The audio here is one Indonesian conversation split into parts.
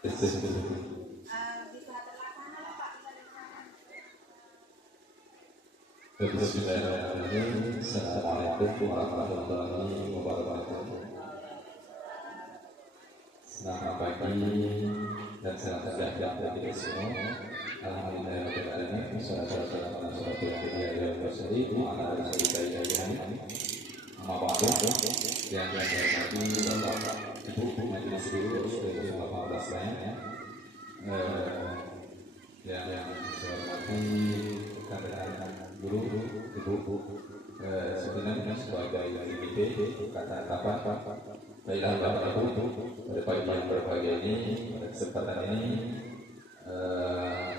Bismillahirrahmanirrahim. Assalamualaikum warahmatullahi wabarakatuh. Selamat pagi dan salam sejahtera bagi kita semua. Alhamdulillahirabbil alamin. Wassalatu wassalamu ala asyrofil anbiya'i wal mursalin wa ala alihi ajmain. Amma ba'du. Yang saya hormati Bapak Ibu Majelis Guru Sekolah 18 lainnya. Yang saya hormati rekan-rekan guru, ibu, sebenarnya sebagai IPT kata apa? Baiklah Bapak Ibu, pada pagi yang berbahagia ini, pada kesempatan ini,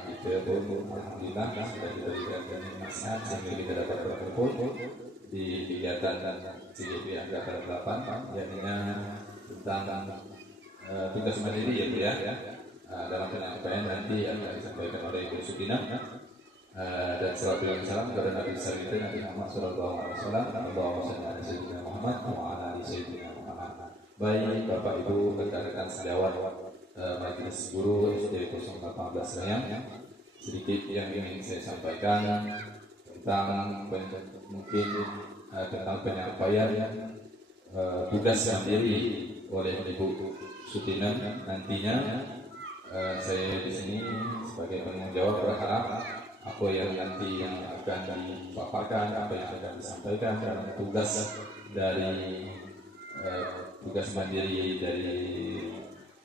kita pun alhamdulillah sudah diberikan nasihat sehingga kita dapat berkumpul di kegiatan CGP Angkatan 8 yang tentang tugas mandiri ya Bu ya. Dalam penyampaian nanti akan disampaikan oleh Ibu Sukina. Dan salawat dan salam kepada Nabi Sallallahu Nabi Muhammad Sallallahu Alaihi Wasallam. Allahumma shalli ala sayyidina Muhammad wa ala ali sayyidina Muhammad. Baik Bapak Ibu rekan-rekan sejawat Majelis Guru SD 018 Selayang, sedikit yang ingin saya sampaikan tentang mungkin tentang penyampaian tugas mandiri oleh Ibu Sutina nantinya. Saya di sini sebagai penanggung jawab berharap apa yang nanti yang akan dipaparkan, apa yang akan disampaikan dalam tugas dari tugas mandiri dari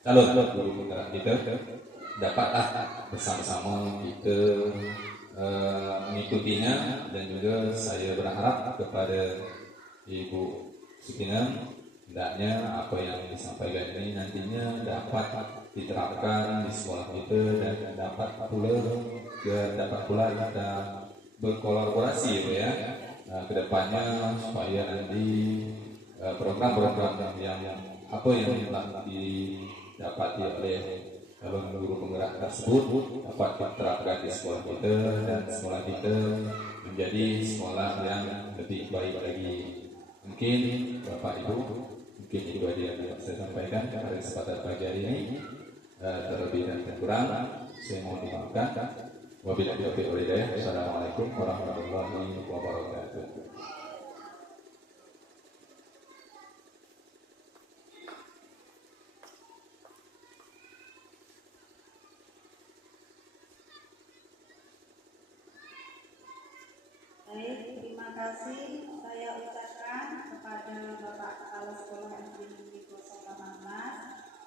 calon guru penggerak kita dapatlah bersama-sama kita mengikutinya. Dan juga saya berharap kepada Ibu Sukina hendaknya apa yang disampaikan ini nantinya dapat diterapkan di sekolah kita dan dapat pula kita berkolaborasi ya kedepannya supaya nanti program-program yang apa yang telah didapati oleh calon guru penggerak tersebut dapat diterapkan di sekolah kita dan sekolah kita menjadi sekolah yang lebih baik lagi. Mungkin Bapak Ibu, mungkin itu aja yang dapat saya sampaikan pada kesempatan pagi hari ini. Terlebih dan kurang saya mohon dimaafkan. Wabillahi taufiq wal hidayah. Assalamualaikum warahmatullahi wabarakatuh. Baik, terima kasih saya ucapkan kepada Bapak Kepala Sekolah SD Negeri 018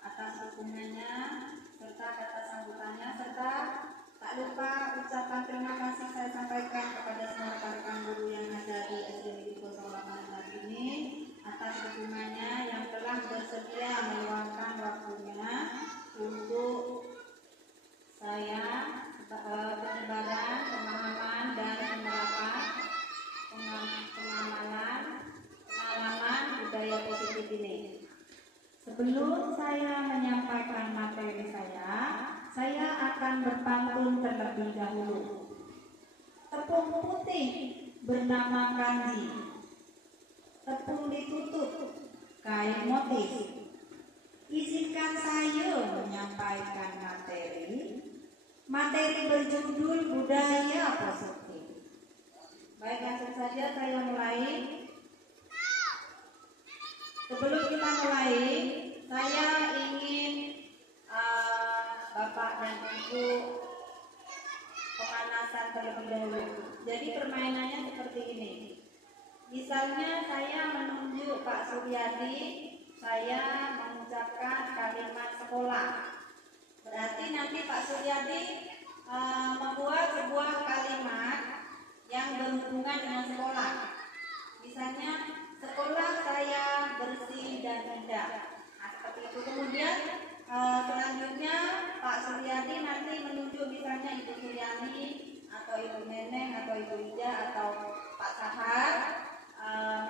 atas dukungannya serta kata sambutannya, serta tak lupa ucapan terima kasih saya sampaikan kepada semua rekan-rekan guru yang ada di SD Negeri 018 ini atas dukungannya yang telah bersedia meluangkan waktunya untuk saya penyebaran pemahaman dan penerapan pengalaman budaya positif ini. Sebelum saya menyampaikan materi saya akan berpantun terlebih dahulu. Tepung putih bernama kanji, tepung ditutup kain motif. Izinkan saya menyampaikan materi berjudul budaya positif. Baik, langsung saja saya mulai. Sebelum kita mulai, saya ingin Bapak dan Ibu pemanasan terlebih dahulu. Jadi permainannya seperti ini. Misalnya saya menunjuk Pak Suryadi, saya mengucapkan kalimat sekolah. Berarti nanti Pak Suryadi membuat sebuah kalimat yang berhubungan dengan sekolah. Misalnya, sekolah saya bersih dan indah. Nah, seperti itu. Kemudian selanjutnya Pak Suryadi nanti menunjuk misalnya Ibu Suryani atau Ibu Neneng atau Ibu Ija atau Pak Sahar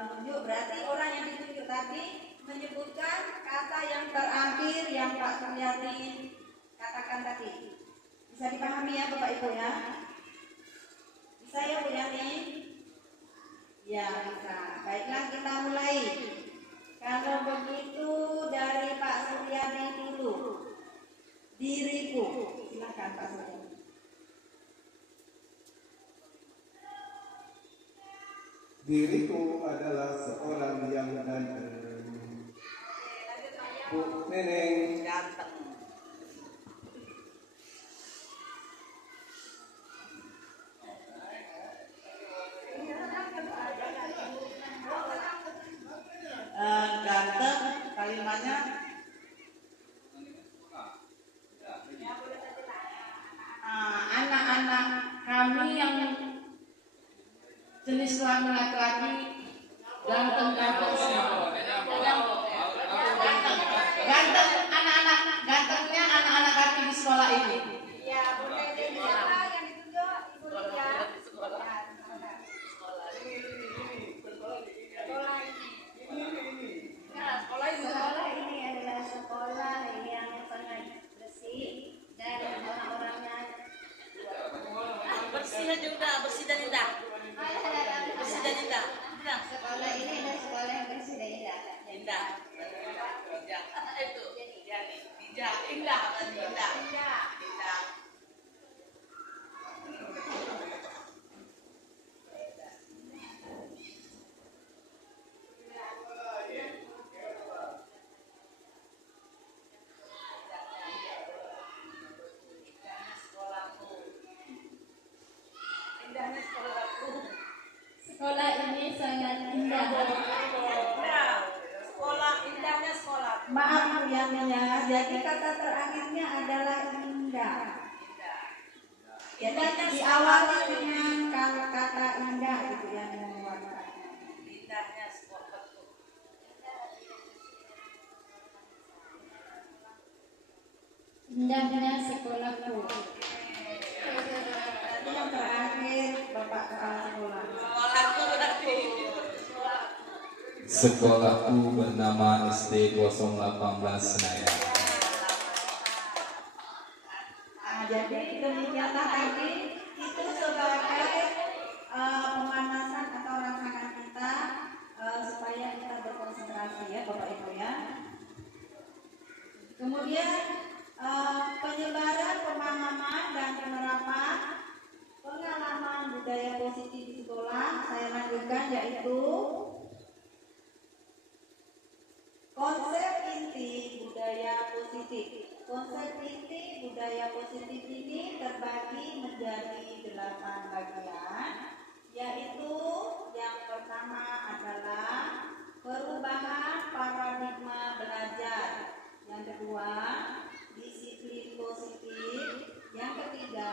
menunjuk. Berarti orang yang ditunjuk tadi menyebutkan kata yang terakhir yang Pak Suryadi katakan tadi. Bisa dipahami ya Bapak Ibu ya? Bisa ya Bu Yani? Ya bisa. Baiklah, kita mulai. Kalau begitu dari Pak Suryadi dulu. Diriku. Silakan Pak Surya. Diriku adalah seorang yang ganteng. Bu Neneng Ganteng. Ganteng kalimatnya anak-anak kami yang jenis kelamin laki-laki ganteng-ganteng semua. Ganteng anak-anak, gantengnya anak-anak kami di sekolah ini. Ya, boleh siapa yang ditunjuk Ibu Lia? Sekolah ini adalah sekolah yang sangat bersih dan orang-orangnya Bersih aja udah, bersih dan indah. Bersih dan indah. sekolah ini adalah sekolah yang bersih dan indah. Indah. Itu. Indah. Indah. Indah. Indahnya sekolahku. Sekolah ini sangat indah. Nah, sekolah indahnya sekolah. Maaf Bu Yaminya, jadi kata terakhirnya adalah indah. Jadi diawali dengan kata indah gitu yang menguatkan. Indahnya sekolahku. Indahnya sekolahku. Tadi yang terakhir Bapak Kepala Sekolah. Sekolahku berarti. Sekolahku bernama SD 018 Senayan. Jadi demikianlah tadi itu sebagai pemanasan atau rangsangan kita supaya kita berkonsentrasi ya Bapak Ibu ya. Kemudian penyebaran pemahaman dan penerapan pengalaman budaya positif di sekolah saya lanjutkan yaitu konsep inti budaya positif. Konsep inti budaya positif ini terbagi menjadi 8 bagian, yaitu yang pertama adalah perubahan paradigma belajar, yang kedua disiplin positif, yang ketiga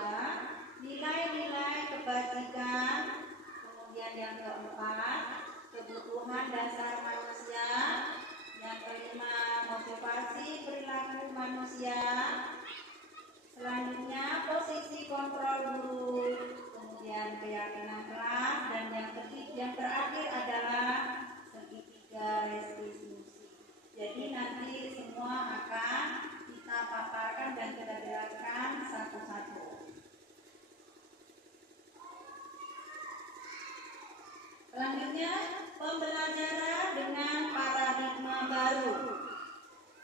nilai-nilai kebajikan, kemudian yang keempat kebutuhan dasar manusia, yang kelima motivasi perilaku manusia, selanjutnya posisi kontrol guru, kemudian keyakinan kelas, dan yang terakhir adalah segitiga restitusi. Jadi nanti semua akan kita paparkan dan kita jelaskan satu-satu. Selanjutnya pembelajaran dengan paradigma baru.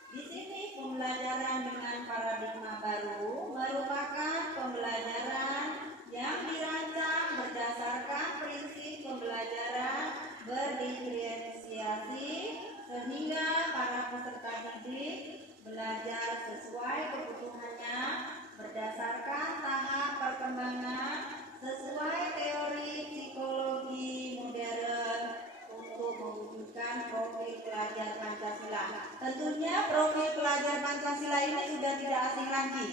Di sini pembelajaran dengan paradigma baru merupakan pembelajaran yang dirancang berdasarkan prinsip pembelajaran berdiferensiasi sehingga para peserta didik belajar sesuai kebutuhannya berdasarkan tahap perkembangan sesuai teori psikologi modern untuk mewujudkan profil pelajar Pancasila. Tentunya profil pelajar Pancasila ini sudah tidak asing lagi,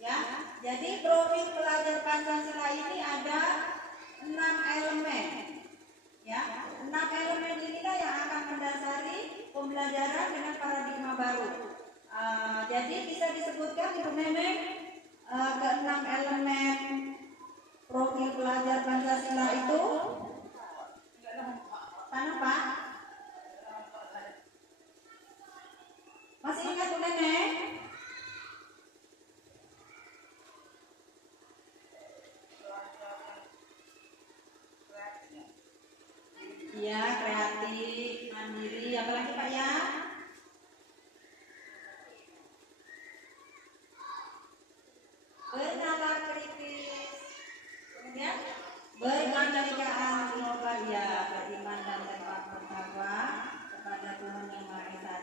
ya. Jadi profil pelajar Pancasila ini ada 6 elemen, ya. 6 elemen inilah yang akan mendasari pembelajaran dengan paradigma baru. Jadi bisa disebutkan Ibu Neneng ke-6 elemen profil pelajar Pancasila itu apa? Masih ingat Bu Nenek? Iya, kreatif, mandiri, apa lagi Pak ya?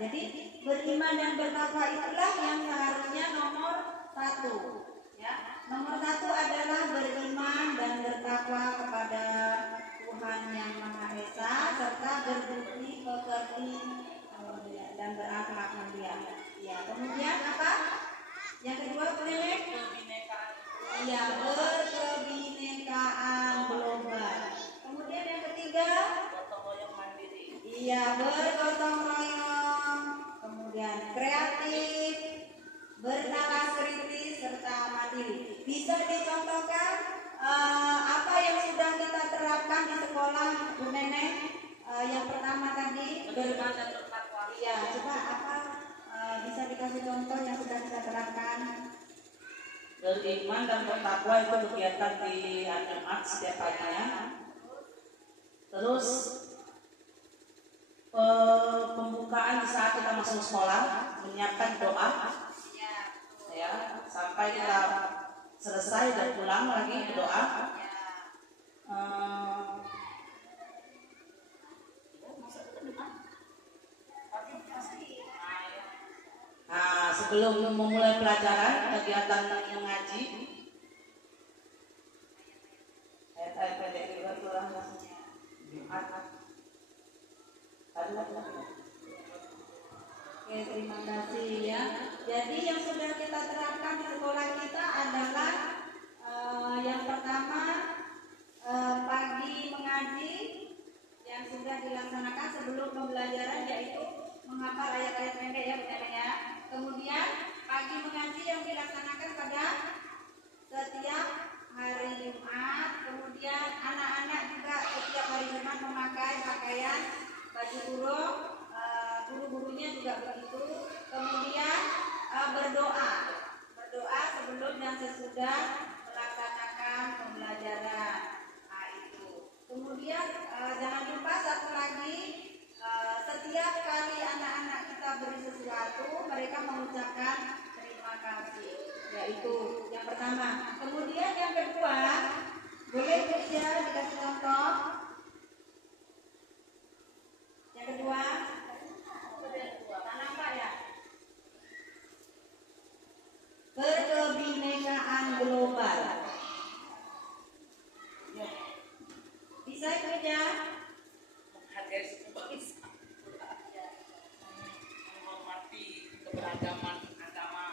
Jadi beriman dan bertakwa itulah yang seharusnya nomor 1. Ya, nomor 1 adalah beriman dan bertakwa kepada Tuhan yang Maha Esa serta berbudi pekerti dan berakhlak mulia. Ya, kemudian apa? Yang kedua boleh? Iya, berkebinekaan global. Kemudian yang ketiga, iya, bergotong royong. Kemudian kreatif, bernalar kritis serta mandiri. Bisa dicontohkan apa yang sudah kita terapkan di sekolah, Bu Nenek? Yang pertama tadi beriman dan bertakwa. Iya, coba apa bisa dikasih contoh yang sudah kita terapkan? Beriman dan bertakwa itu kegiatan di hari Jumat setiap paginya. Terus pembukaan di saat kita masuk sekolah, menyiapkan doa, ya, sampai kita selesai dan pulang lagi berdoa. Nah, sebelum memulai pelajaran, kegiatan mengaji, ayat-ayat pendek juga pulang Jumat. Oke, terima kasih ya. Jadi yang sudah kita terapkan di sekolah kita adalah yang pertama pagi mengaji yang sudah dilaksanakan sebelum pembelajaran, yaitu menghafal ayat-ayat pendek ya, Bu ya. Kemudian pagi mengaji yang dilaksanakan pada setiap hari Jumat. Kemudian anak-anak juga setiap hari Jumat memakai pakaian baju kurung, guru-gurunya juga begitu. Kemudian berdoa sebelum dan sesudah melaksanakan pembelajaran. Nah, itu. Kemudian jangan lupa satu lagi, setiap kali anak-anak kita beri sesuatu, mereka mengucapkan terima kasih. Yaitu yang pertama. Kemudian yang kedua, boleh kerja dikasih contoh. Yang kedua, apa ya? Berkebinekaan global. Bisa kerja? Menghargai semua menghormati keberagaman agama.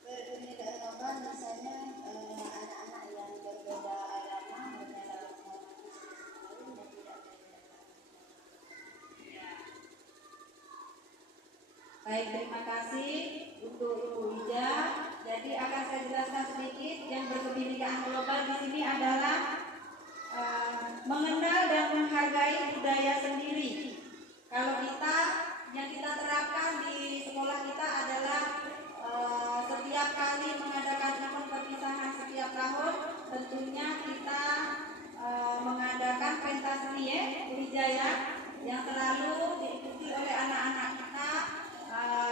Berkebinekaan global misalnya anak-anak yang berbeda agama mereka dalam menghormati satu dan tidak berbeda. Baik, terima kasih untuk Ibu Ija. Jadi akan saya jelaskan sedikit. Yang berkebinekaan global di sini adalah mengenal dan menghargai budaya sendiri. Kalau kita yang kita terapkan di sekolah kita adalah setiap kali mengadakan event perpisahan setiap tahun, tentunya kita mengadakan pentas seni ya, Bu Ija ya, yang selalu diikuti oleh anak-anak kita,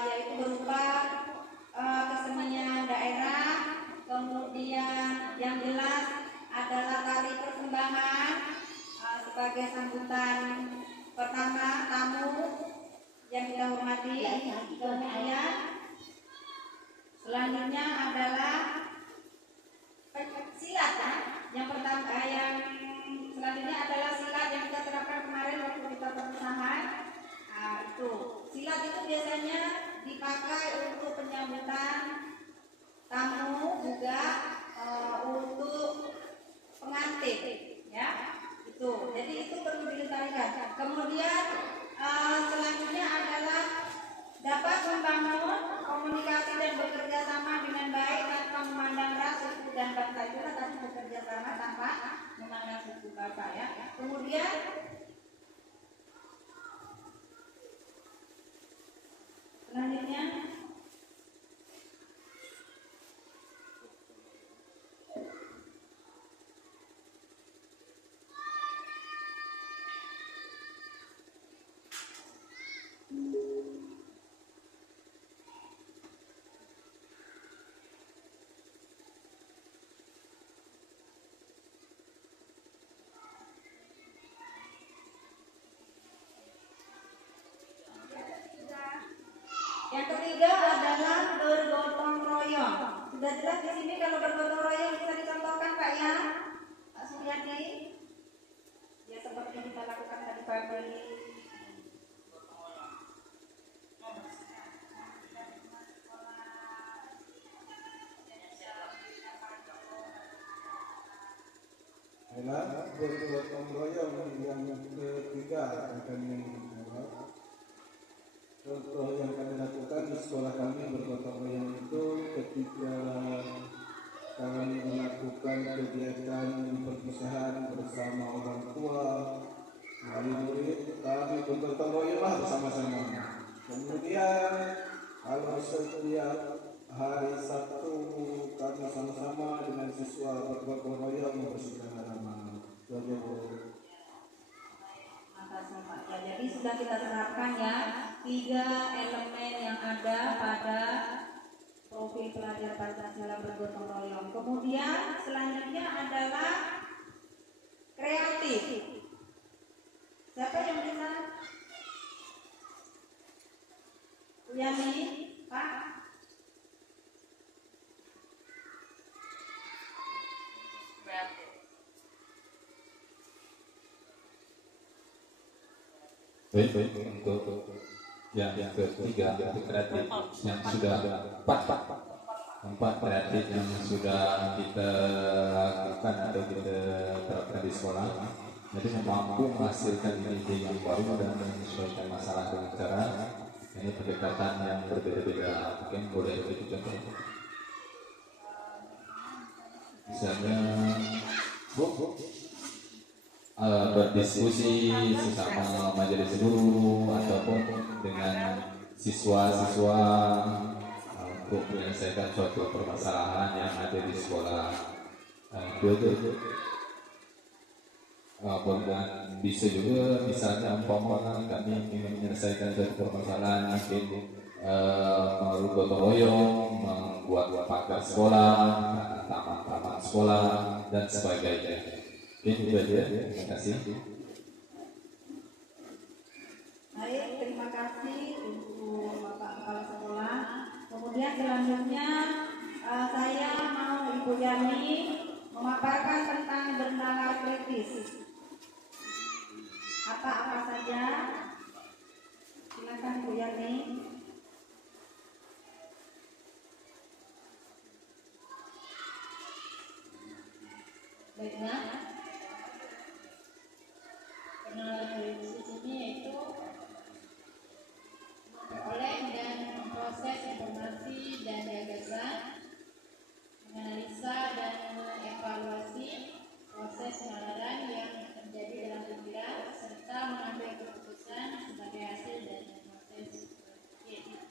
yaitu berupa kesenian daerah. Kemudian yang jelas adalah tari persembahan sebagai sambutan pertama tamu yang kita hormati. Kemudian selanjutnya adalah silat ya. Yang pertama yang selanjutnya adalah silat yang kita terapkan kemarin waktu kita perpisahan. Itu silat itu biasanya dipakai untuk penyambutan tamu, juga untuk pengantin ya, itu. Jadi itu perlu dilestarikan. Kemudian selanjutnya adalah dapat membangun komunikasi dan bekerja sama dengan baik tanpa memandang ras, suku dan bangsa. Itulah tadi bekerja sama tanpa memandang suku bangsa ya. Kemudian selanjutnya Sudah jelas di sini kalau bergotong royong bisa dicontohkan Pak ya, Pak Suryadi. Ya seperti kita lakukan tadi pagi. Adalah bergotong royong yang ketiga akan contoh yang kami lakukan di sekolah kami. Bergotong royong itu ketika kami melakukan kegiatan perpisahan bersama orang tua, murid, kami bergotong royong bersama-sama. Kemudian kalau setiap hari Sabtu kami sama-sama dengan siswa bergotong royong membersihkan halaman. Makasih Pak. Ya, jadi sudah kita terapkan ya 3 elemen yang ada pada profil pelajar Pancasila bergotong royong. Kemudian selanjutnya adalah kreatif. Siapa yang bisa? Yani, Pak. Baik, untuk yang ketiga itu kreatif yang sudah empat kreatif yang sudah kita lakukan atau kita terapkan di sekolah. Jadi mampu menghasilkan ide yang baru dan menyesuaikan masalah dengan cara ini pendekatan yang berbeda-beda. Mungkin boleh itu contoh. Misalnya, berdiskusi sesama majelis guru ataupun dengan siswa-siswa untuk menyelesaikan suatu permasalahan yang ada di sekolah. Dan bisa juga misalnya umpama kami ingin menyelesaikan suatu permasalahan mungkin bergotong royong, membuat pagar sekolah, taman-taman sekolah dan sebagainya. Oke, itu aja. Terima kasih. Baik, terima kasih untuk Bapak Kepala Sekolah. Kemudian selanjutnya saya mau Ibu Yani memaparkan tentang bernalar kritis. Apa saja? Silakan Bu Yani. Baiklah, bernalar kritis ini yaitu memperoleh dan memproses informasi dan gagasan, menganalisa dan mengevaluasi proses penalaran yang terjadi dalam pikiran serta mengambil keputusan sebagai hasil dari proses berpikir.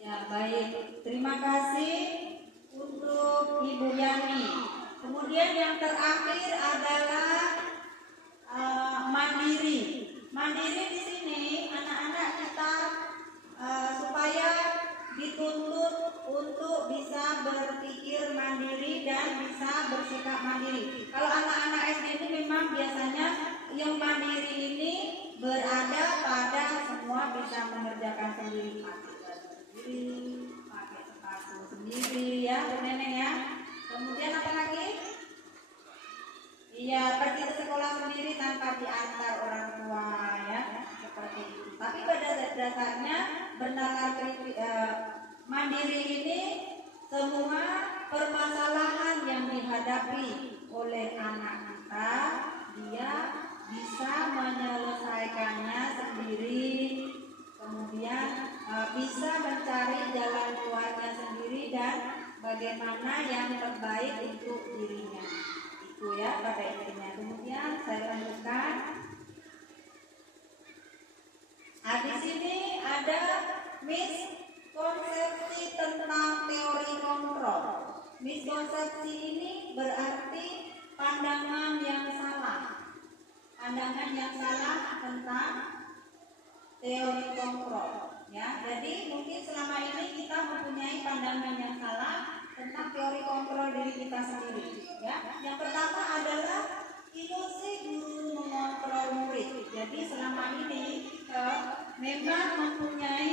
Ya, baik. Terima kasih untuk Ibu Yani. Kemudian yang terakhir adalah mandiri. Mandiri di sini anak-anak kita supaya dituntut untuk bisa berpikir mandiri dan bisa bersikap mandiri. Kalau anak-anak SD ini memang biasanya yang mandiri ini berada pada semua bisa mengerjakan sendiri, pakai baju sendiri, pakai sepatu sendiri ya, Bu Neneng ya. Kemudian apa lagi? Iya, pergi ke sekolah sendiri tanpa diantar orang tua ya, seperti itu. Tapi pada dasarnya bernalar mandiri ini semua permasalahan yang dihadapi oleh anak kita, dia bisa menyelesaikannya sendiri, kemudian bisa mencari jalan keluarnya sendiri dan bagaimana yang terbaik untuk dirinya. Itu ya pada intinya. Kemudian saya lanjutkan. Di sini ada miskonsepsi tentang teori kontrol. Miskonsepsi ini berarti pandangan yang salah. Pandangan yang salah tentang teori kontrol. Ya, jadi mungkin selama ini kita mempunyai pandangan yang salah tentang teori kontrol diri kita sendiri. Ya, yang pertama adalah ilusi guru mengontrol murid. Jadi selama ini kita memang mempunyai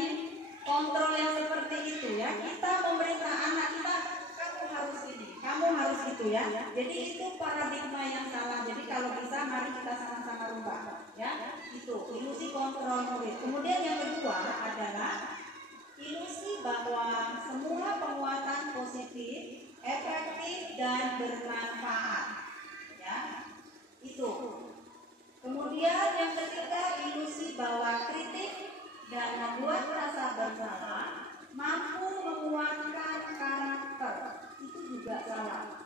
kontrol yang seperti itu ya. Kita memerintah anak kita, kamu harus ini, kamu harus itu ya. Jadi itu paradigma yang salah. Jadi kalau bisa mari kita sama-sama rubah ya. Itu ilusi kontrol murid. Kemudian yang kedua adalah ilusi bahwa semua penguatan positif, efektif dan bermanfaat ya. Itu. Kemudian yang ketiga ilusi bahwa kritik dan membuat rasa bersalah mampu menguatkan karakter. Itu juga salah.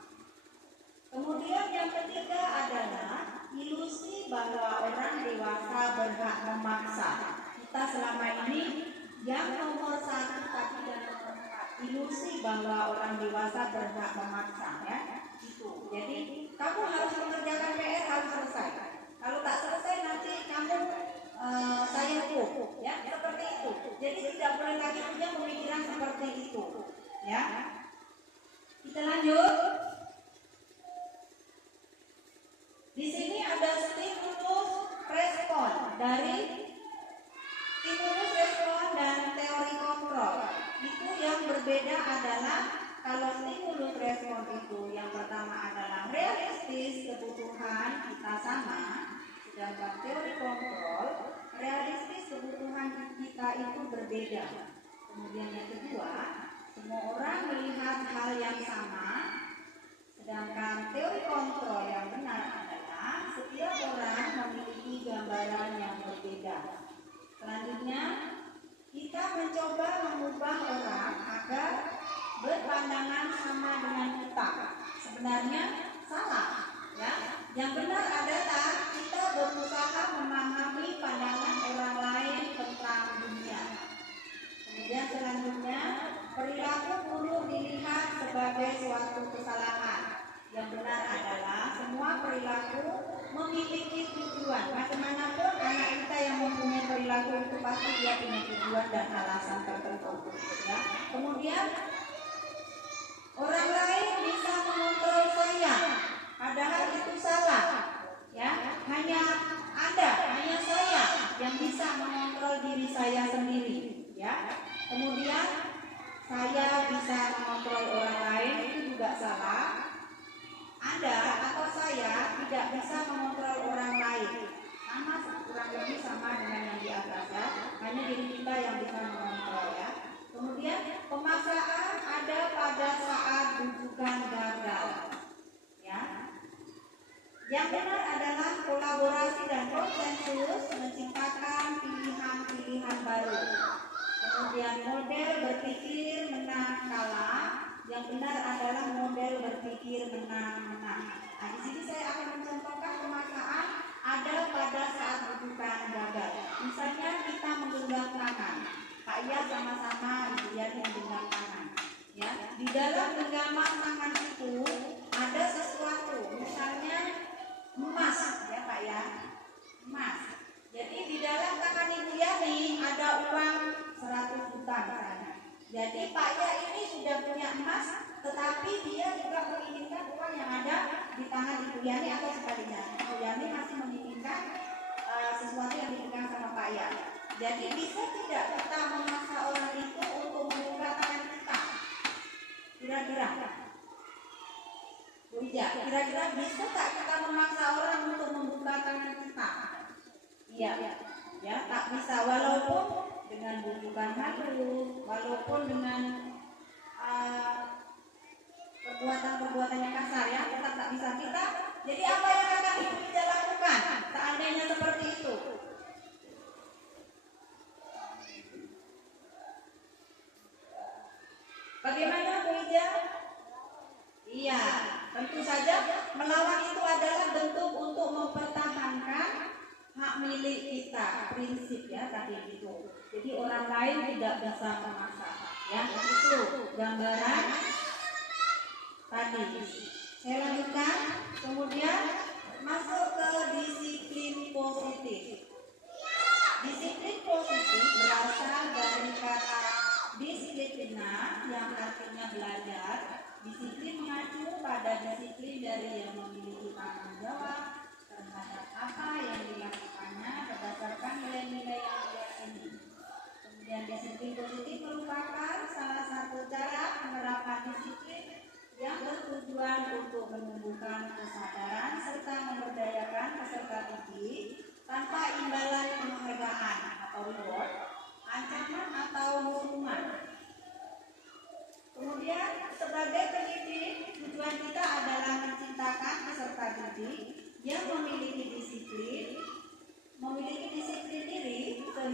Kemudian yang ketiga adalah ilusi bahwa orang dewasa berhak memaksa. Kita selama ini yang nomor 1 tadi dan nomor 4, ilusi bahwa orang dewasa berhak memaksa ya. Itu. Jadi kamu harus mengerjakan PR, harus selesai. Kalau tak selesai nanti kamu saya hukum ya, seperti itu. Jadi tidak boleh lagi punya pemikiran seperti itu ya. Kita lanjut. Di sini ada stimulus respon dari stimulus respon dan teori kontrol. Itu yang berbeda adalah kalau stimulus respon itu yang pertama adalah realistis, kebutuhan kita sama, sedangkan teori kontrol realistis, kebutuhan kita itu berbeda. Kemudian yang kedua, semua orang melihat hal yang sama, sedangkan teori kontrol yang benar adalah setiap orang memiliki gambaran yang berbeda. Selanjutnya, kita mencoba mengubah orang agar berpandangan sama dengan kita. Sebenarnya salah, ya. Yang benar adalah kita berusaha memahami pandangan orang lain tentang dunia. Kemudian selanjutnya, perilaku buruk dilihat sebagai suatu kesalahan. Yang benar adalah semua perilaku memiliki tujuan. Bagaimanapun anak kita yang mempunyai perilaku itu pasti dia punya tujuan dan alasan tertentu. Ya. Kemudian orang lain bisa mengontrol saya, padahal itu salah. Ya, hanya saya yang bisa mengontrol diri saya sendiri. Ya. Kemudian saya bisa mengontrol orang lain, itu juga salah. Anda atau saya tidak bisa mengontrol orang lain. Sama kurang lebih sama dengan yang di atas ya. Hanya diri kita yang bisa mengontrol ya. Kemudian pemaksaan ada pada saat rujukan gagal. Ya. Yang benar adalah kolaborasi dan konsensus menciptakan pilihan-pilihan baru. Kemudian model berpikir menang kalah. Yang benar adalah model berpikir menang-menang. Nah, di sini saya akan mencontohkan pemaksaan ada pada saat rujukan gagal. Misalnya kita menggenggam tangan. Pak Iya sama-sama Ibu Yani menggenggam tangan. Ya, di dalam genggaman tangan itu ada sesuatu, misalnya emas, ya Pak ya, emas. Jadi di dalam tangan Ibu Yani ada uang 100 juta misalnya. Jadi Pak Ya ini sudah punya emas, tetapi dia juga menginginkan uang yang ada di tangan Ibu Yani atau sebaliknya. Ibu Yani masih menginginkan sesuatu yang dipegang sama Pak Ya. Jadi bisa tidak kita memaksa orang itu untuk membuka tangan kita? Kira-kira, Bu Ija, kira-kira bisa tak kita memaksa orang untuk membuka tangan kita? Iya, ya tak bisa, walaupun dengan bujukan halus, walaupun dengan perbuatan-perbuatan yang kasar ya, tetap tak bisa kita. Jadi apa yang akan Ibu Ija lakukan seandainya seperti itu? Bagaimana Bu Ija? Iya, tentu saja melawan itu adalah bentuk untuk mempertahankan hak milik kita, prinsip ya tadi itu. Jadi orang lain tidak bisa memaksa. Ya, itu gambaran tadi. Saya lanjutkan, kemudian masuk ke disiplin positif. Disiplin positif berasal dari kata disiplina yang artinya belajar. Disiplin mengacu pada disiplin dari yang memiliki tanggung jawab terhadap apa yang dilakukannya berdasarkan nilai-nilai yang diyakini. Kemudian disiplin positif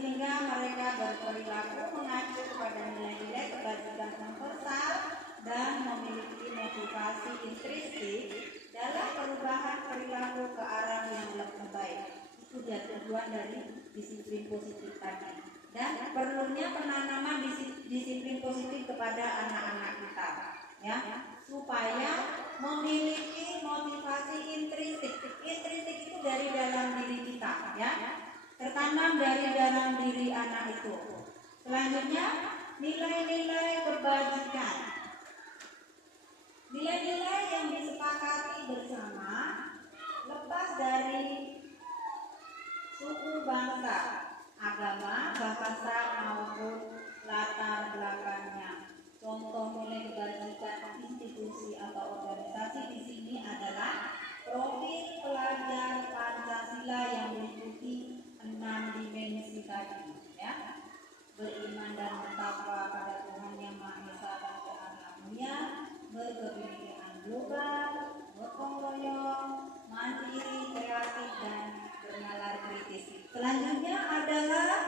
sehingga mereka berperilaku mengacu kepada nilai-nilai kebajikan universal dan memiliki motivasi intrinsik dalam perubahan perilaku ke arah yang lebih baik. Itu dia tujuan dari disiplin positif tadi. Dan perlunya penanaman disiplin positif kepada anak-anak kita, ya, supaya memiliki motivasi intrinsik. Intrinsik itu dari dalam diri kita, ya, tertanam dari dalam diri anak itu. Selanjutnya, nilai-nilai kebajikan. Nilai-nilai yang disepakati bersama lepas dari suku, bangsa, agama, bahasa maupun latar belakangnya. Contoh nilai kebajikan institusi atau organisasi di sini adalah profil pelajar Pancasila yang meliputi 6 dimensi tadi, ya. Beriman dan bertakwa pada Tuhan Yang Maha Esa dan Tuhan, berkebinekaan global, gotong royong, mandiri, kreatif, dan bernalar kritis. Selanjutnya adalah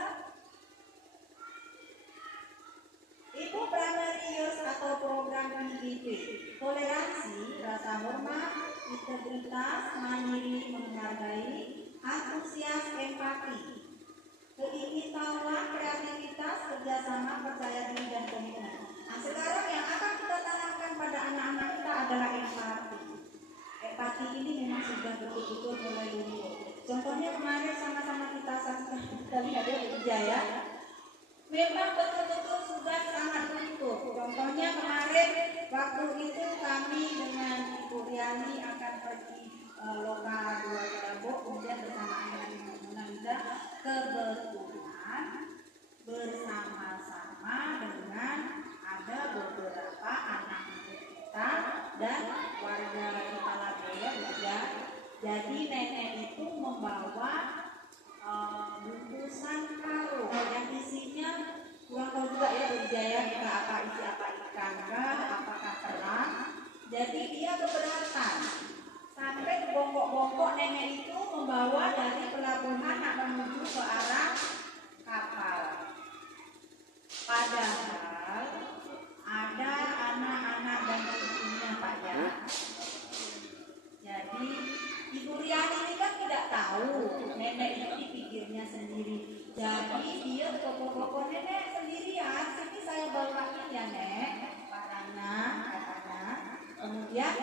Ibu Primarius atau program IPP, toleransi, rasa hormat, integritas, mandiri, menghargai, antusias, empati, keingintahuan, kreativitas, kerjasama, percaya diri, dan komitmen. Nah, sekarang yang akan kita tanamkan pada anak-anak kita adalah empati. Empati ini memang sudah betul-betul mulai luntur. Contohnya kemarin sama-sama kita saksikan, kita lihat ya bekerja, ya. Memang betul-betul sudah sangat luntur. Contohnya kemarin waktu itu kami dengan Ibu Riani akan pergi lokal 2 Lombok, kemudian bersama dengan Ibu Munanda, kebetulan bersama-sama dengan ada beberapa anak kita dan warga kita Laboya, ya. Jadi nenek itu membawa bungkusan karung yang isinya kurang tahu juga ya berjaya kita apa isi, apa ikan kah, apakah kerang. Jadi dia keberatan sampai bongkok-bongkok nenek itu membawa dari pelabuhan nak menuju ke arah kapal. Padahal ada anak-anak dan ibunya, Pak, ya. Jadi Ibu Riani ini kan tidak tahu nenek itu dipikirnya sendiri. Jadi dia pokok-pokok nenek sendirian. Sini saya bawain ya nek barangnya, katanya. Kemudian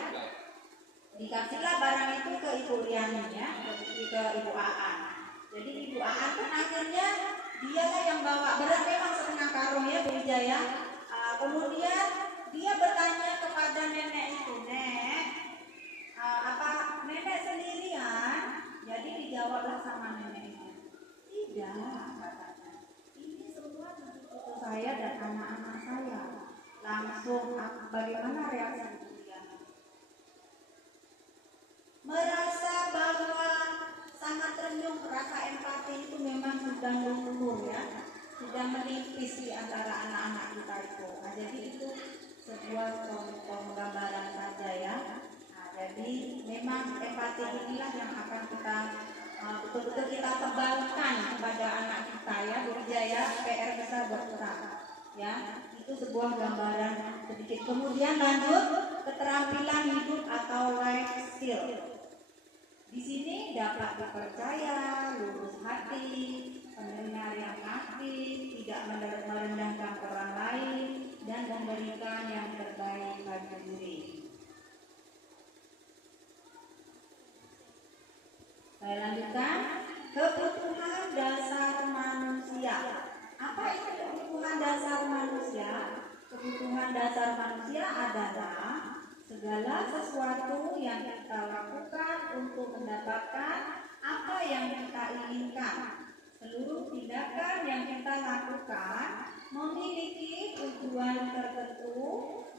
dikasihlah barang itu ke Ibu Riani, ya, ke Ibu Aan. Jadi Ibu Aan kan akhirnya dialah yang bawa berat, memang setengah karung ya Bu Jaya. Kemudian dia bertanya kepada nenek itu, nek, apa nenek sendirian? Jadi dijawablah sama nenek itu, tidak, katanya, ini semua cucu-cucu saya dan anak-anak saya. Langsung bagaimana reaksi Ibu Riani? Merasa bahwa sangat terenyuh, rasa empati itu memang sudah luntur, ya, sudah menipis di antara anak-anak kita itu. Nah, jadi itu sebuah contoh gambaran saja, ya. Nah, jadi memang empati inilah yang akan kita betul-betul kita tebalkan kepada anak kita, ya, berjaya PR besar buat kita, ya. Itu sebuah gambaran sedikit. Kemudian lanjut keterampilan hidup atau life skill. Di sini dapat dipercaya, lurus hati, pendengar yang aktif, tidak merendahkan orang lain, dan memberikan yang terbaik bagi diri. Saya lanjutkan, kebutuhan dasar manusia. Apa itu kebutuhan dasar manusia? Kebutuhan dasar manusia adalah segala sesuatu yang kita lakukan untuk mendapatkan apa yang kita inginkan. Seluruh tindakan yang kita lakukan memiliki tujuan tertentu,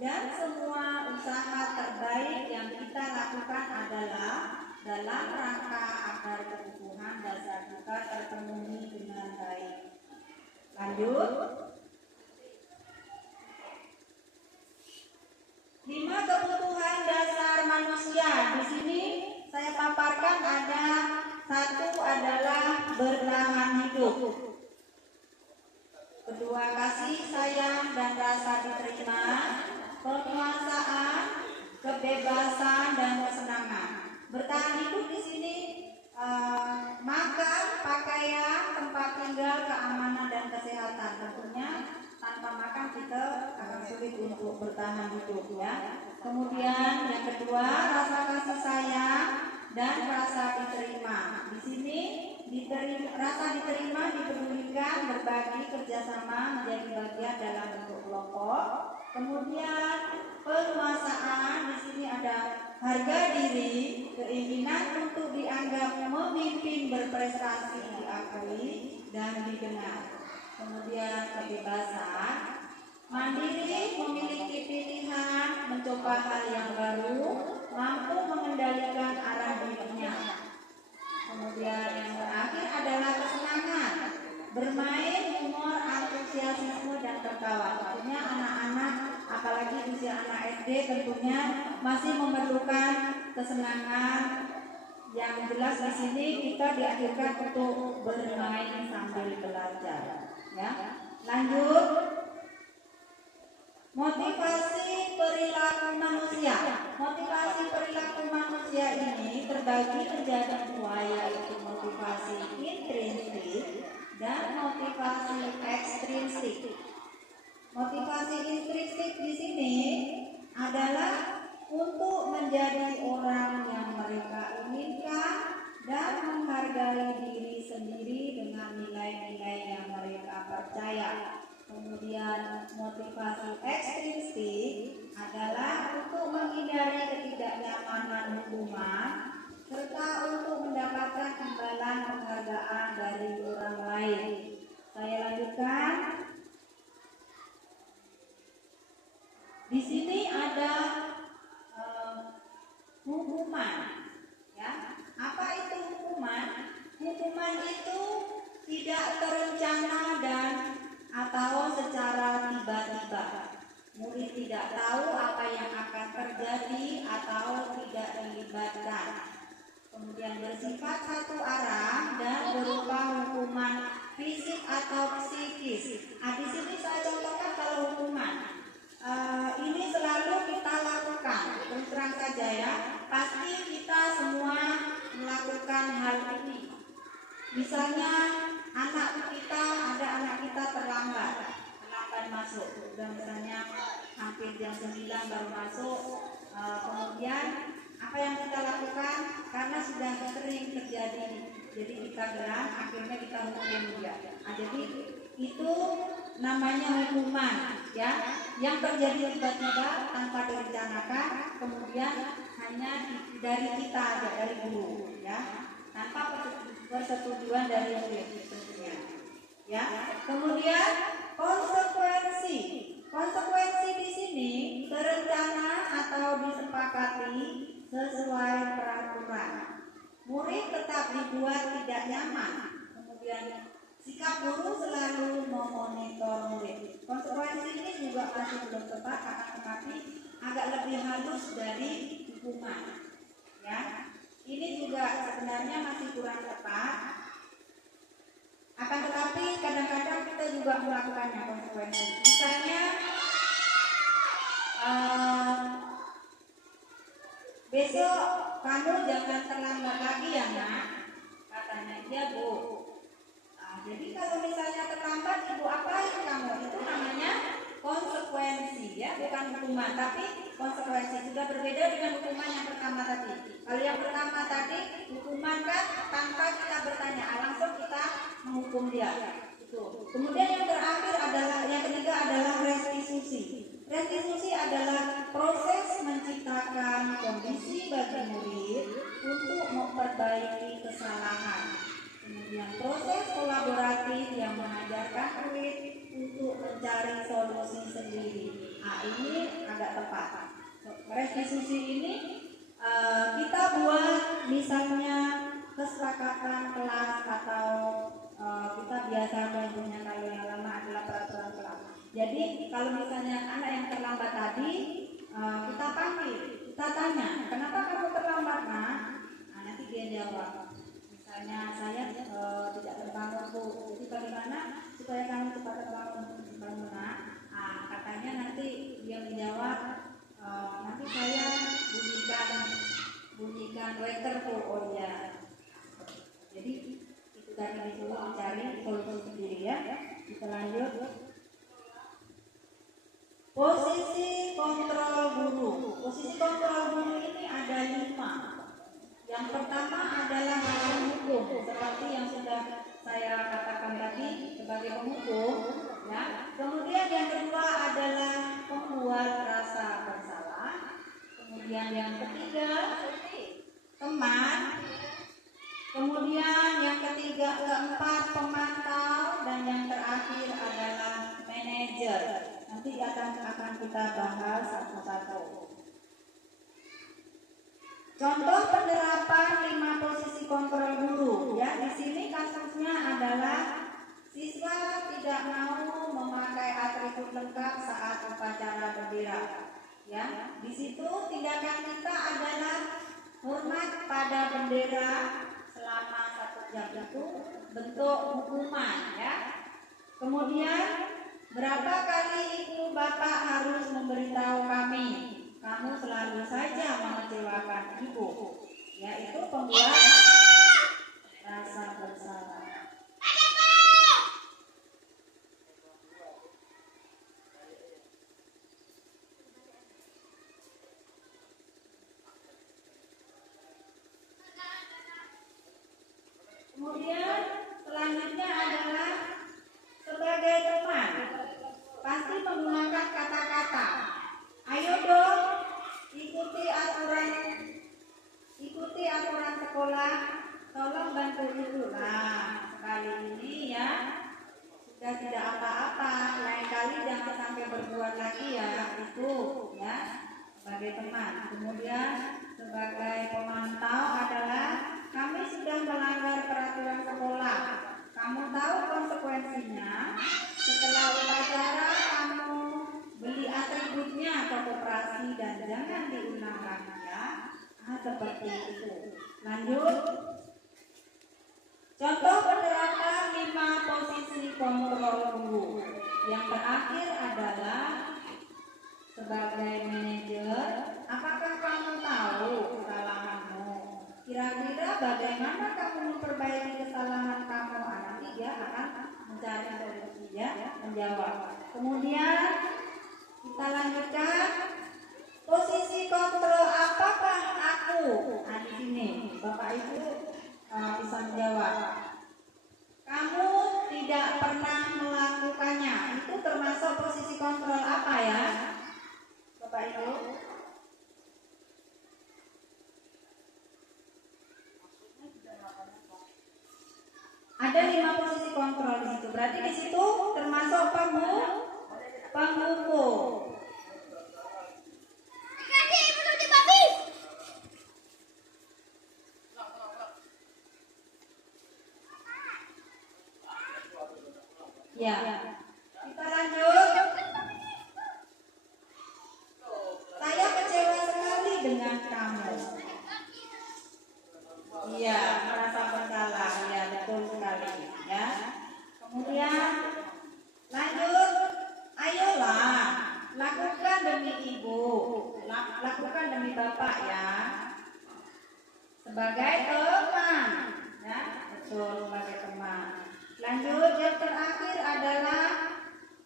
dan semua usaha terbaik yang kita lakukan adalah dalam rangka agar kebutuhan dasar kita terpenuhi dengan baik. Lanjut. 5 kebutuhan dasar manusia. Di sini saya paparkan ada 1 adalah bertahan hidup. kedua kasih sayang dan rasa diterima, penguasaan, kebebasan dan kesenangan. Bertahan hidup di sini, makan, pakaian, tempat tinggal, keamanan dan kesehatan. Tentunya tanpa makan kita akan sulit untuk bertahan hidup ya. Kemudian yang kedua rasa kasih sayang dan rasa diterima. Di sini rasa diterima dipedulikan, berbagi, kerjasama, menjadi bagian dalam bentuk kelompok. Kemudian penguasaan, di sini ada harga diri, keinginan untuk dianggap memimpin, berprestasi, diakui dan didengar. Kemudian kebebasan, mandiri, memiliki pilihan, mencoba hal yang baru, mampu mengendalikan arah hidupnya. Kemudian yang terakhir adalah kesenangan, bermain, humor, antusiasme dan tertawa. Tentunya anak-anak, apalagi usia anak SD, tentunya masih memerlukan kesenangan. Yang jelas di sini kita diajarkan untuk bermain sambil belajar. Ya, lanjut. Motivasi perilaku manusia. Motivasi perilaku manusia ini terbagi menjadi dua, yaitu motivasi intrinsik dan motivasi ekstrinsik. Motivasi intrinsik di sini adalah untuk menjadi orang yang mereka inginkan dan menghargai diri sendiri dengan nilai-nilai yang mereka percaya. Kemudian motivasi ekstrinsik adalah untuk menghindari ketidaknyamanan hubungan serta untuk mendapatkan imbalan penghargaan dari orang lain. Saya lanjutkan. Di sini ada hukuman. Ya, apa itu hukuman? Hukuman itu tidak terencana dan atau secara tiba-tiba. Murid tidak tahu apa yang akan terjadi atau tidak dilibatkan. Kemudian bersifat satu arah dan berupa hukuman fisik atau psikis. Di sini saya contohkan kalau hukuman. Ini selalu kita lakukan. Terus terang saja ya, pasti kita semua melakukan hal ini. Misalnya anak kita terlambat masuk, dan misalnya hampir jam 9 baru masuk, kemudian apa yang kita lakukan karena sudah sering terjadi, jadi kita geram, akhirnya kita hukum dia. Jadi itu namanya hukuman ya, yang terjadi tiba-tiba tanpa direncanakan, kemudian hanya dari kita aja, dari guru ya, tanpa persetujuan dari murid tentunya ya. Kemudian konsekuensi di sini terencana atau disepakati sesuai peraturan. Murid tetap dibuat tidak nyaman. Kemudian sikap guru selalu memonitor murid. Konsekuensi ini juga masih belum tepat, akan tetapi agak lebih halus dari hukuman. Ya, ini juga sebenarnya masih kurang tepat. Akan tetapi kadang-kadang kita juga melakukannya konsekuensi. Misalnya besok kamu jangan terlambat lagi ya nak, katanya. Iya bu. Jadi kalau misalnya terlambat, ibu apain kamu? Itu namanya konsekuensi ya, bukan hukuman, tapi konsekuensi. Sudah berbeda dengan hukuman yang pertama tadi. Kalau yang pertama tadi hukuman kan tanpa kita bertanya, langsung kita menghukum dia. Itu. Kemudian yang terakhir adalah, yang ketiga adalah restitusi. Restitusi adalah proses menciptakan kondisi bagi murid untuk memperbaiki kesalahan. Kemudian proses kolaboratif yang mengajarkan murid untuk mencari solusi sendiri. Ini agak tepat. Restitusi ini kita buat misalnya kesepakatan kelas, atau kita biasa punya, kalau yang lama adalah peraturan kelas. Jadi kalau misalnya anak yang terlambat tadi, kita panggil, kita tanya, kenapa kamu terlambat nak? Nanti dia jawab, misalnya saya tidak terbangun bu, jadi bagaimana supaya kamu cepat terbangun? dia menjawab, nanti saya bunyikan waiter tuh. Oh iya. Jadi itu tadi disuruh mencari solusi sendiri ya. Kita lanjut. Posisi kontrol guru. Posisi kontrol guru ini ada 5. Yang pertama adalah penghukum, seperti yang sudah saya katakan tadi sebagai penghukum. Ya. Kemudian yang kedua adalah pembuat rasa bersalah. Kemudian yang ketiga teman. Kemudian yang keempat pemantau, dan yang terakhir adalah manajer. Nanti akan kita bahas satu-satu. Contoh penerapan 5 posisi kontrol guru. Ya, di sini kasusnya adalah siswa tidak mau memakai atribut lengkap saat upacara bendera. Ya, di situ tindakan kita adalah hormat pada bendera selama 1 jam, itu bentuk hukuman ya. Kemudian berapa kali ibu bapak harus memberitahu kami, kamu selalu saja mengecewakan ibu. Yaitu pembuat rasa bersalah. Kemudian selanjutnya adalah sebagai teman, pasti menggunakan kata-kata, ayo dong ikuti aturan sekolah, tolong bantu ibu. Nah, sekali ini ya sudah tidak apa-apa, lain kali jangan sampai berbuat lagi ya, itu ya sebagai teman. Kemudian sebagai pemantau adalah kami sudah melanggar peraturan sekolah. Kamu tahu konsekuensinya. Setelah upacara kamu beli atributnya ke koperasi dan jangan diulang lagi ya. Seperti itu. Lanjut. Contoh penerapan 5 posisi kontrol guru. Yang terakhir adalah sebagai manajer. Apakah kamu tahu kesalahanmu? Kira-kira bagaimana kamu memperbaiki kesalahan kamu? Nanti dia akan mencari solusi ya, menjawab. Kemudian kita lanjutkan. Posisi kontrol apakah aku? Nah, di sini Bapak Ibu bisa menjawab. Kamu tidak pernah melakukannya. Itu termasuk posisi kontrol apa ya, Bapak Ibu? Ada 5 posisi kontrol di situ. Berarti di situ termasuk penghukum. Ya, kita lanjut. Saya kecewa sekali dengan kamu. Iya, merasa bersalah. Ya, betul sekali. Ya. Kemudian lanjut. Ayolah, lakukan demi ibu, lakukan demi bapak ya. Sebagai teman, ya, betul sebagai teman. Lanjut, yang terakhir adalah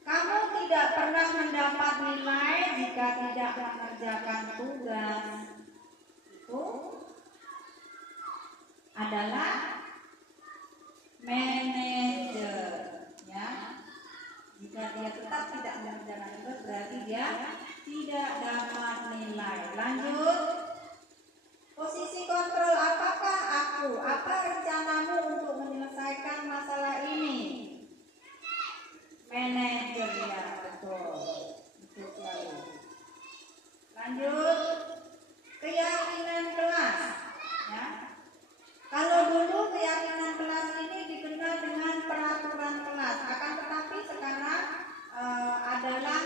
kamu tidak pernah mendapat nilai jika tidak mengerjakan tugas. Itu adalah manajer ya. Jika dia tetap tidak mengerjakan tugas, berarti dia tidak dapat nilai. Lanjut. Posisi kontrol apakah aku? Apa rencanamu untuk menyelesaikan masalah ini? Manajer ya, betul. Betul sekali. Lanjut. Keyakinan kelas ya. Kalau dulu keyakinan kelas ini dikenal dengan peraturan kelas, akan tetapi sekarang adalah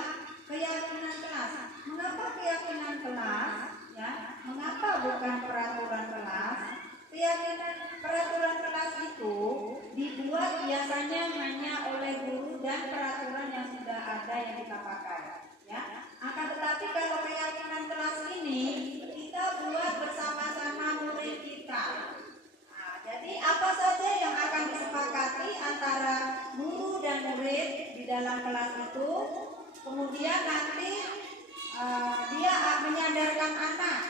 keyakinan kelas. Mengapa keyakinan kelas? Ya, mengapa bukan peraturan kelas? Keyakinan peraturan kelas itu dibuat biasanya hanya oleh guru dan peraturan yang sudah ada yang kita pakai. Ya, akan dalam kelas itu, kemudian nanti dia menyadarkan anak,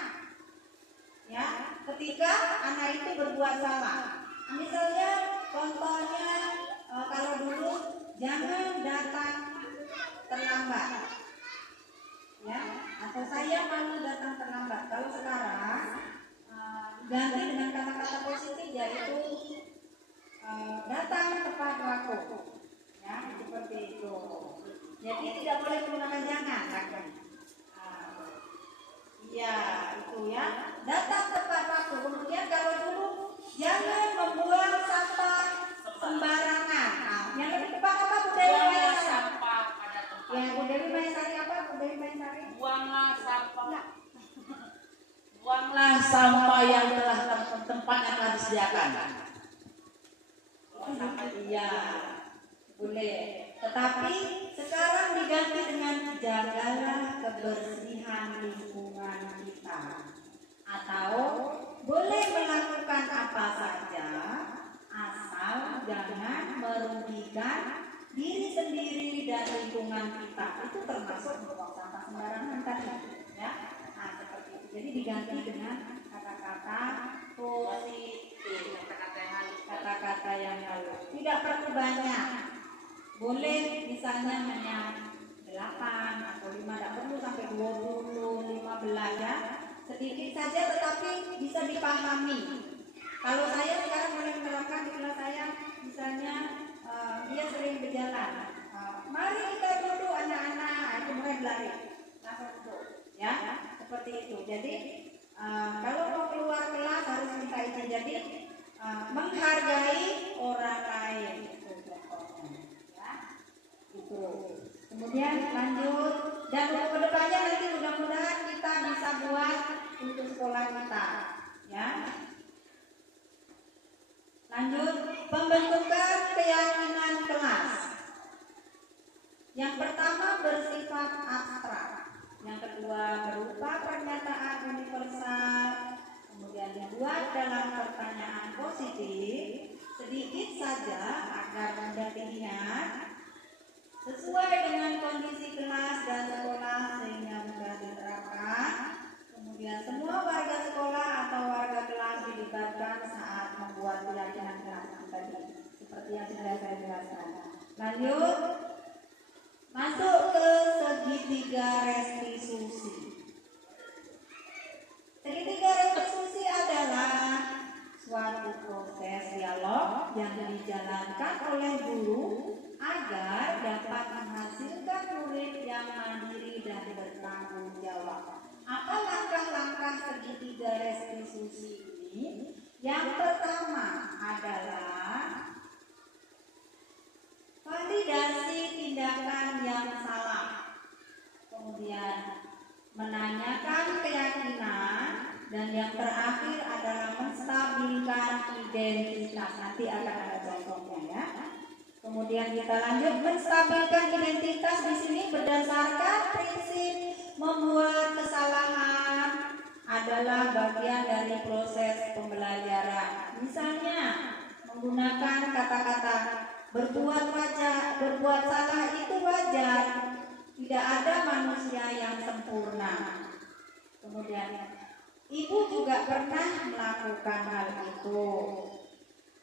ya, ketika anak itu berbuat salah. Misalnya contohnya kalau dulu jangan datang terlambat, ya, atau saya malu datang terlambat. Kalau sekarang ganti dengan kata-kata positif, yaitu datang tepat waktu, ya, seperti itu. Jadi tidak boleh menggunakan jangan, kan? Iya, itu ya, datang tepat waktu. Kemudian kalau dulu jangan membuang sampah sembarangan. Yang lebih tepat apa, Bu Dewi Mayasari? Ya, Bu Dewi Mayasari apa? Bu Dewi Mayasari? Buanglah sampah yang telah tempat yang telah disediakan. Iya, boleh. Tetapi sekarang diganti dengan jagalah kebersihan lingkungan kita. Atau boleh melakukan apa saja asal jangan merugikan diri sendiri dan lingkungan kita. Itu termasuk membuang sampah sembarangan tadi, ya. Nah, seperti itu. Jadi diganti dengan kata-kata positif, kata-kata yang halus. Tidak perlu banyak. Boleh misalnya hanya 8 atau 5, tidak perlu sampai 20, 15, ya. Sedikit saja tetapi bisa dipahami. Kalau saya sekarang mulai menerapkan di kelas saya, misalnya dia sering berjalan, mari kita duduk anak-anak, itu mulai berlari, langsung duduk, ya, seperti itu. Jadi kalau mau keluar kelas harus minta izin. Jadi menghargai orang lain, itu contohnya, ya, itu. Kemudian lanjut, dan untuk kedepannya nanti mudah-mudahan kita bisa buat untuk sekolah kita, ya. Lanjut, pembentukan keyakinan kelas. Yang pertama bersifat abstrak, yang kedua berupa pernyataan universal, kemudian dibuat dalam pertanyaan positif, sedikit saja agar mudah diingat, sesuai dengan kondisi kelas dan sekolah sehingga mudah diterapkan. Kemudian semua warga sekolah atau warga kelas dilibatkan saat membuat keyakinan kelas tadi, seperti yang sudah saya jelaskan. Lanjut, masuk ke segitiga restitusi. Segitiga restitusi adalah suatu proses dialog yang dijalankan oleh guru agar dapat menghasilkan murid yang mandiri dan bertanggung jawab. Apa langkah-langkah segitiga restitusi ini? Yang pertama adalah validasi tindakan yang salah, kemudian menanyakan keyakinan, dan yang terakhir adalah menstabilkan identitas. Nanti akan ada contohnya, ya. Kemudian kita lanjut, menstabilkan identitas di sini berdasarkan prinsip membuat kesalahan adalah bagian dari proses pembelajaran. Misalnya menggunakan kata-kata berbuat salah itu wajar. Tidak ada manusia yang sempurna. Kemudian ibu juga pernah melakukan hal itu.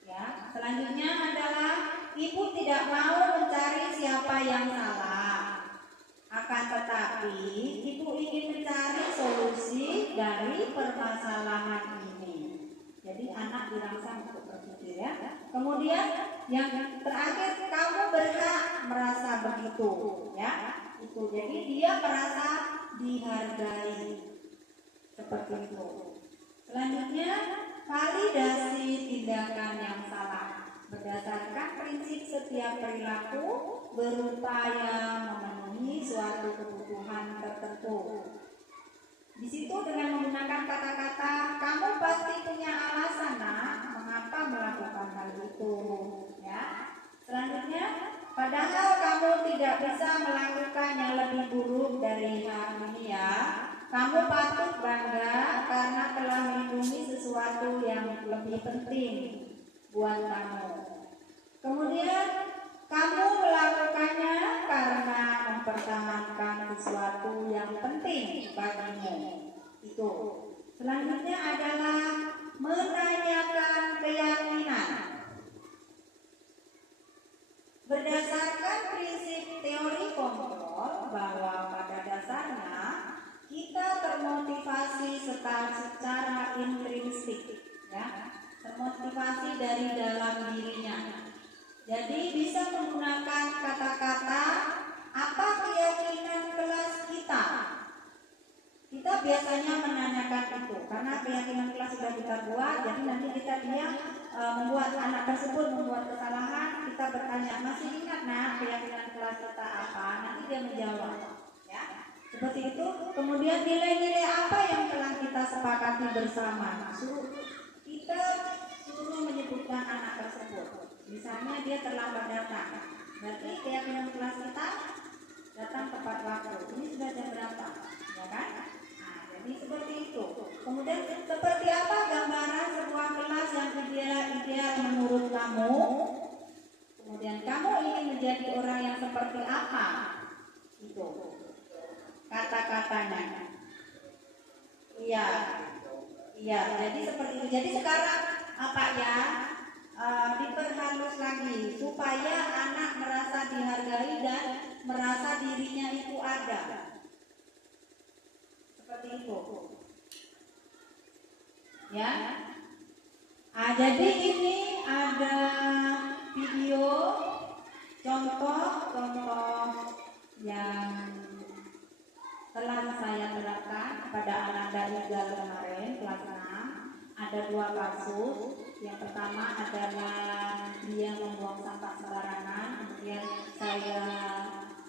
Ya, selanjutnya adalah ibu tidak mau mencari siapa yang salah. Akan tetapi ibu ingin mencari solusi dari permasalahan ini. Jadi anak dirangsang untuk berpikir, ya. Kemudian yang terakhir, kamu berhak merasa begitu, ya. Itu. Jadi dia merasa dihargai, seperti itu. Selanjutnya, validasi tindakan yang salah berdasarkan prinsip setiap perilaku berupaya memenuhi suatu kebutuhan tertentu. Di situ dengan menggunakan kata-kata, kamu pasti punya alasan, nak, mengapa melakukan hal itu, ya. Selanjutnya, padahal kamu tidak bisa melakukan yang lebih buruk dari hal ini, ya. Kamu patut bangga karena telah melindungi sesuatu yang lebih penting buat kamu. Kemudian kamu melakukannya sesuatu yang penting bagimu. Itu. Selanjutnya adalah menanyakan keyakinan. Berdasarkan prinsip teori kontrol bahwa pada dasarnya kita termotivasi secara intrinsik, ya, termotivasi dari dalam dirinya. Jadi bisa menggunakan kata-kata apa keyakinan kelas kita. Kita biasanya menanyakan itu karena keyakinan kelas sudah kita buat, jadi nanti dia membuat anak tersebut membuat kesalahan, kita bertanya, masih ingat nak keyakinan kelas kita apa? Nanti dia menjawab, ya. Seperti itu. Kemudian nilai-nilai apa yang telah kita sepakati bersama? Kita suruh menyebutkan anak tersebut. Misalnya dia terlambat datang, berarti keyakinan kelas kita datang tepat waktu. Ini sudah jam berapa, ya kan? Nah, jadi seperti itu. Kemudian seperti apa gambaran sebuah kelas yang ideal menurut kamu? Kemudian kamu ingin menjadi orang yang seperti apa? Itu kata-katanya. Iya. Jadi seperti itu. Jadi sekarang apa ya? Diperhalus lagi supaya anak merasa dihargai dan merasa dirinya itu ada. Seperti itu. Ya. Jadi ini ada video contoh yang telah saya terapkan kepada anak dari kemarin kelas 6. Ada 2 kasus. Yang pertama adalah dia membuang sampah sembarangan, kemudian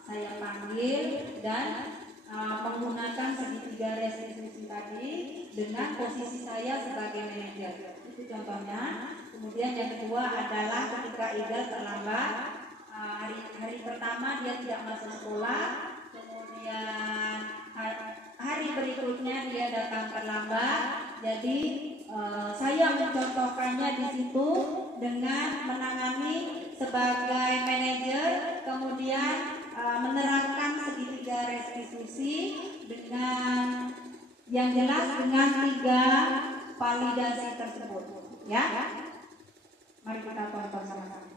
saya panggil dan menggunakan segitiga restitusi tadi dengan posisi saya sebagai manajer. Itu contohnya. Kemudian yang kedua adalah ketika Igal terlambat, hari pertama dia tidak masuk sekolah, kemudian hari berikutnya dia datang terlambat. Jadi saya mencontohkannya di situ dengan menangani sebagai manajer, kemudian menerapkan segitiga restitusi dengan yang jelas dengan 3 validasi tersebut, ya. Mari kita tonton sama-sama.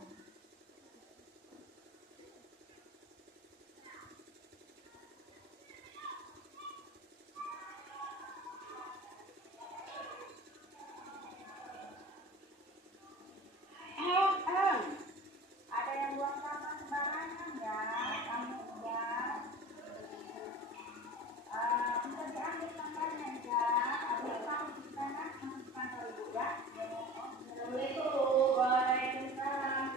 Ada yang buang sampah sembarangan ya, kamu ya. Bisa diambil sampahnya ya. Habis kamu di sana masukkan ke ibu ya. Assalamualaikum. Waalaikumsalam.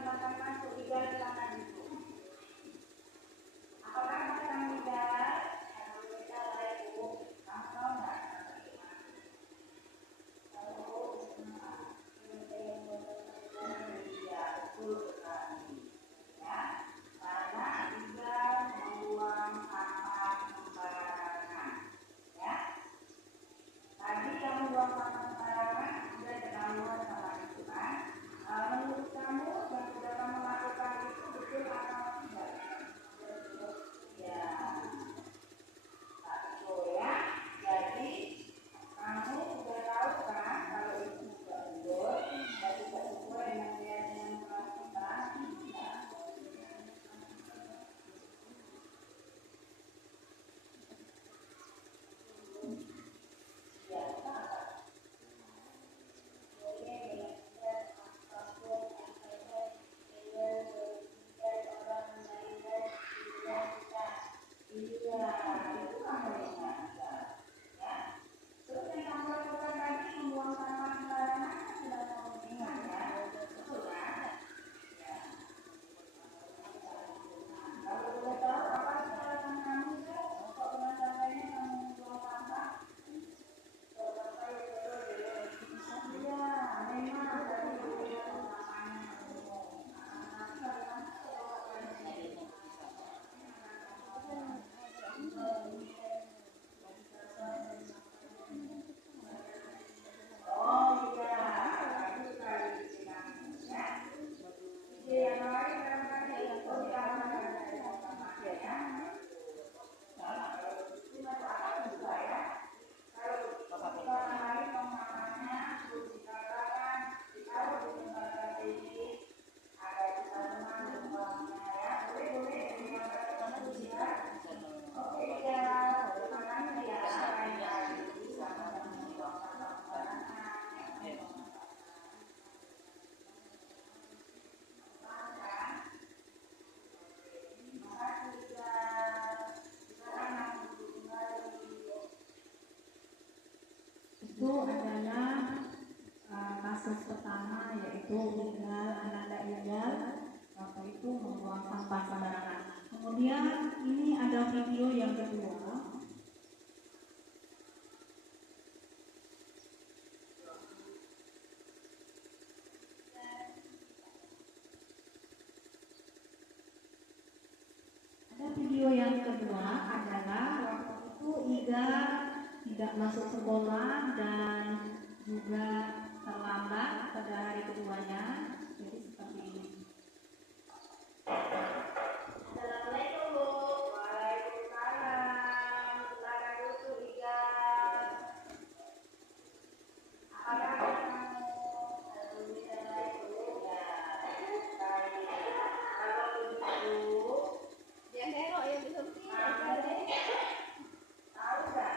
yaitu Igal, Ananda Igal, waktu itu membuang sampah sembarangan. Kemudian ini ada video yang kedua. Video yang kedua adalah waktu itu Iga tidak masuk sekolah dan juga terlambat pada hari keduanya. Jadi seperti ini. Assalamualaikum Bu. Waalaikumsalam. Silakan duduk Iga. Apa kabar kamu? Alhamdulillah baik Bu. Ya, baik. Kalau begitu dia nengok ya belum sih? Tahu nggak?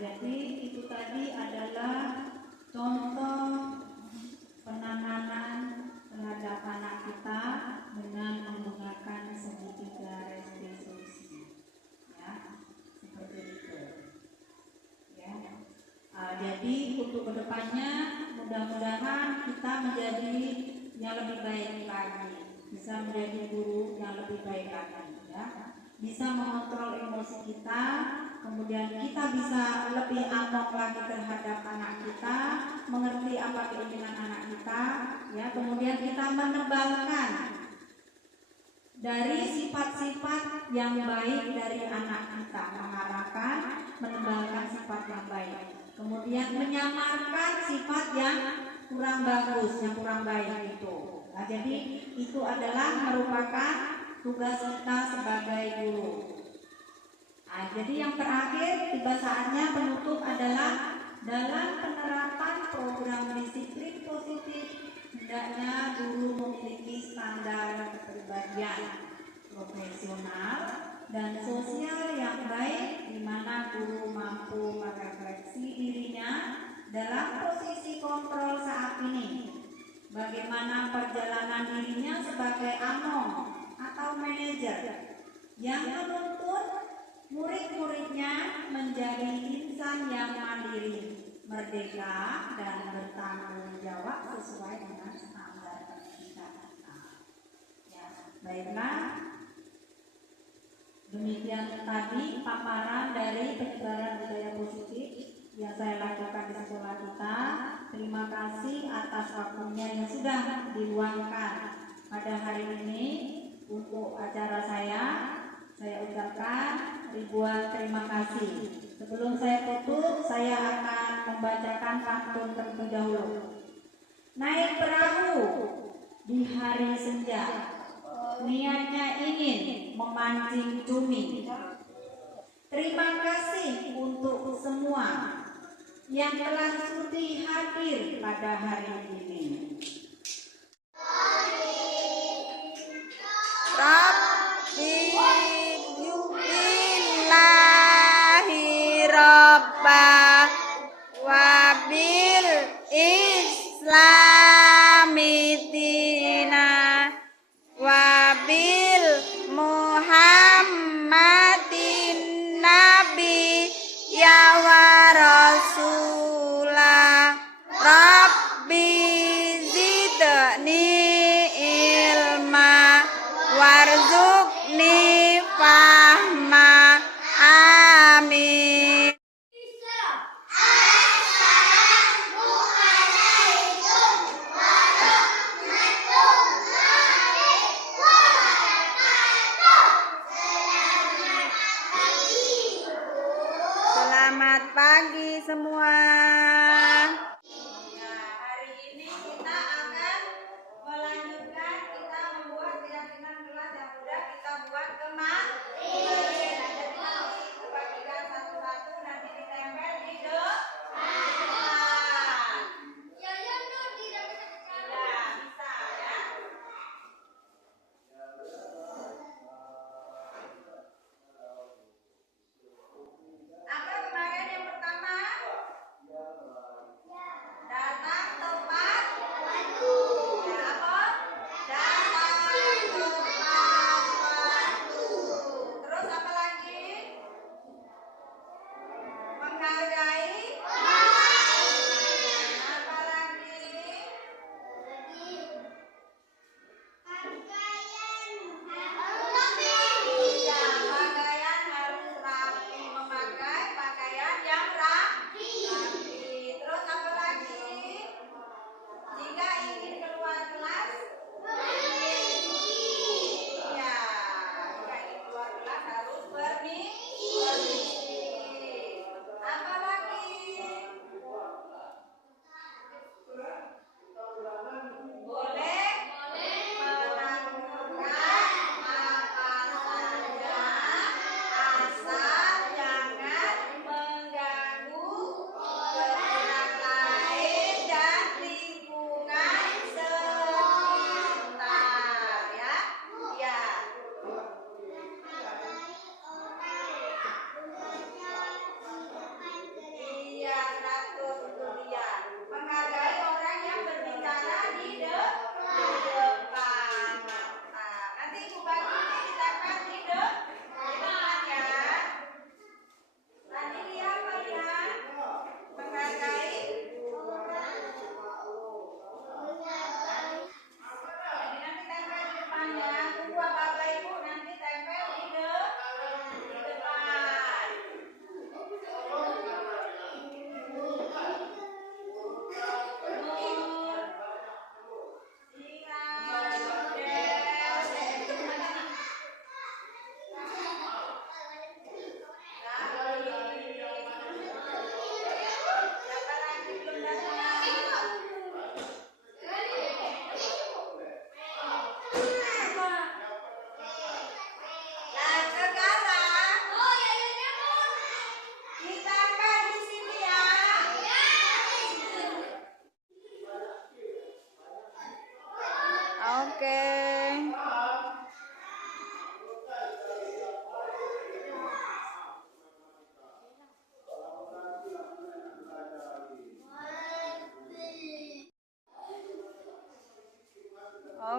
Jadi itu tadi adalah contoh penanganan terhadap anak kita dengan menggunakan segitiga restitusi, ya, seperti itu, ya. Jadi untuk kedepannya mudah-mudahan kita menjadi yang lebih baik lagi, bisa menjadi guru yang lebih baik lagi, ya, bisa mengontrol emosi kita. Kemudian kita bisa lebih amok lagi terhadap anak kita, mengerti apa keinginan anak kita, ya. Kemudian kita menebalkan dari sifat-sifat yang baik dari anak kita, mengarahkan, menebalkan sifat yang baik. Kemudian menyamarkan sifat yang kurang bagus, yang kurang baik itu. Nah, jadi itu adalah merupakan tugas kita sebagai guru. Nah, jadi yang terakhir, tiba saatnya penutup adalah dalam penerapan program disiplin positif, hendaknya guru memiliki standar kepribadian profesional dan sosial yang baik, di mana guru mampu merefleksi dirinya dalam posisi kontrol saat ini, bagaimana perjalanan dirinya sebagai anom atau manajer yang menuntut murid-muridnya menjadi insan yang mandiri, merdeka, dan bertanggung jawab sesuai dengan standar pendidikan kita. Ya, baiklah. Demikian tadi paparan dari penyebaran budaya positif yang saya lakukan di sekolah kita. Terima kasih atas waktunya yang sudah diluangkan pada hari ini untuk acara saya. Saya ucapkan ribuan terima kasih. Sebelum saya tutup, saya akan membacakan pantun terlebih dahulu. Naik perahu di hari senja, niatnya ingin memancing cumi. Terima kasih untuk semua yang telah sudi hadir pada hari ini. Rabbi yubillahi robba wabil islami dina wabil muhammadin nabi ya wa rasulah rabbi zidni ilma warzuqni fahma amin. Selamat pagi semua. Hari ini kita akan melanjutkan, kita membuat keyakinan kelas yang sudah kita buat kemarin. Jadi nanti itu bagikan satu-satu, nanti ditempel di depan. Ya, bisa ya. Apa kemarin yang pertama?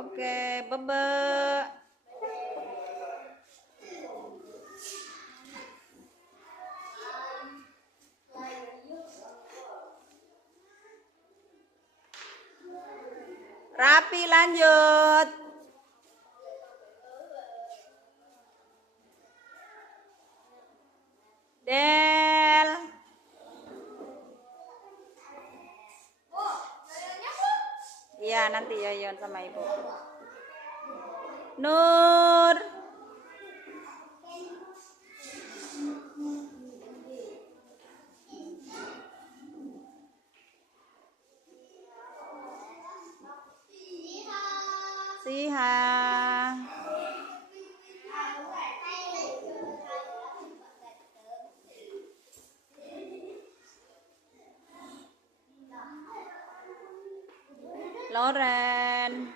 Oke, bebe. Rapi, lanjut. Del. Iya, nanti Yoyon sama ibu. Nur. Siha. Loren.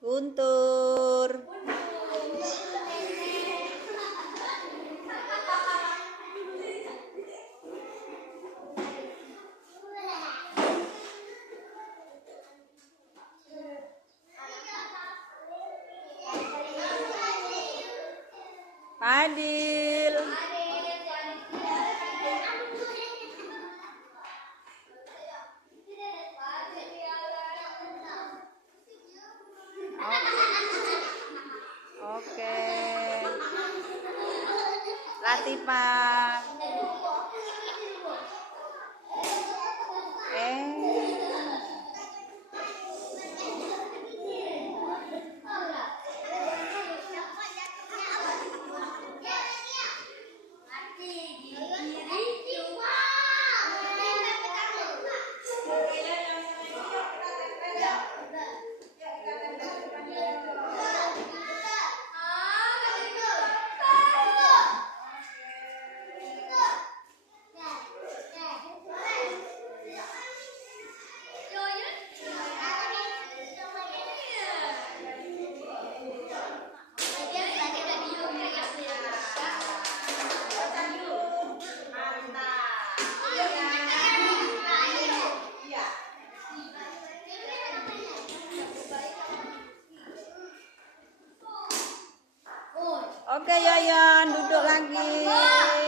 Guntur. Fadil. Oke. Latifah. Oke, Yoyon, duduk lagi.